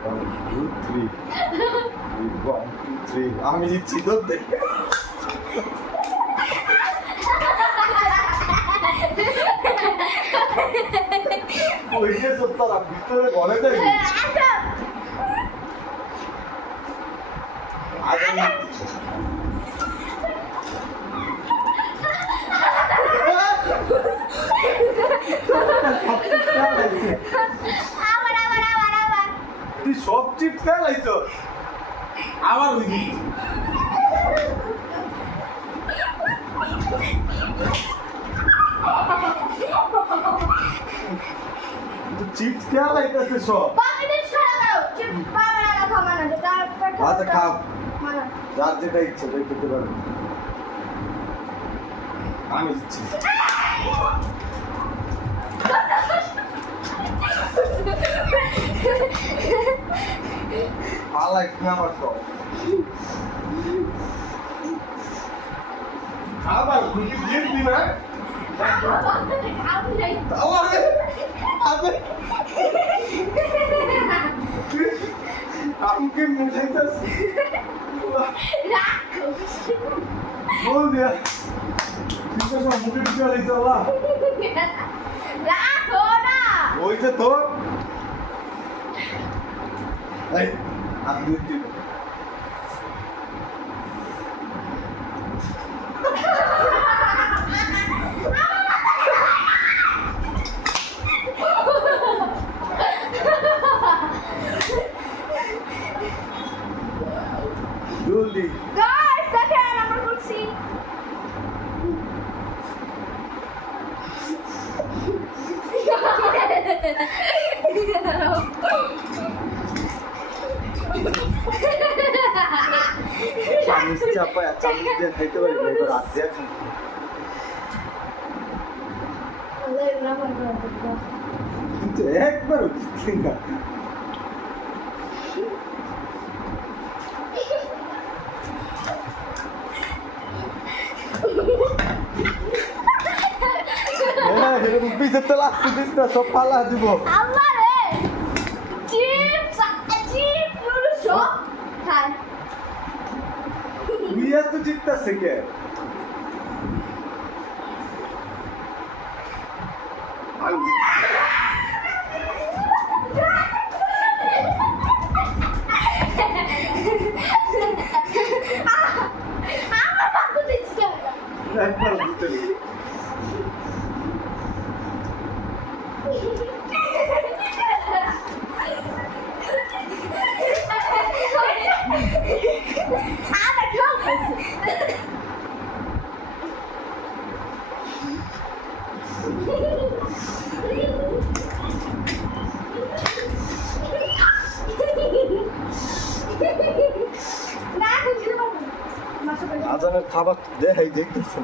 2, 3. 1, 2, 3. আমি জিতছি তো দেখে। ওই যে তোরা ভিতরে ঘরে যাই। আগে তুই সব চিপ ফেলাইছো আবার ওই চিপস ফেলাইতেছে সব আচ্ছা খাও যার যেটা ইচ্ছে তাই খেতে পারবে আমি দিচ্ছি আলাই খাবার তো খাবার খুশি দিয়ে দিবি না আমাকে মুখাইতেছি বল দিয়া ঠিক আছে মুখে দিতে লাগছে আল্লাহ রাখো না ওইটা তো এই আপনি কি জলদি গাইস দেখেন আমরা করছি চামিচ চাপায় চামিচ দিয়ে খাইতে পারি এবার রাত দিয়ে খাই কিন্তু একবারও দিচ্ছি না পিছের তো লাগতে দিস না সব ফালা দিব আল্লাহ রে চিপস চিপস নুডলস সব খায় বিয়ে তো জিততেছে কে আমার ভাগ্য দিচ্ছে একবার দিতে আজানের খাবার দেখাই দেখতেছে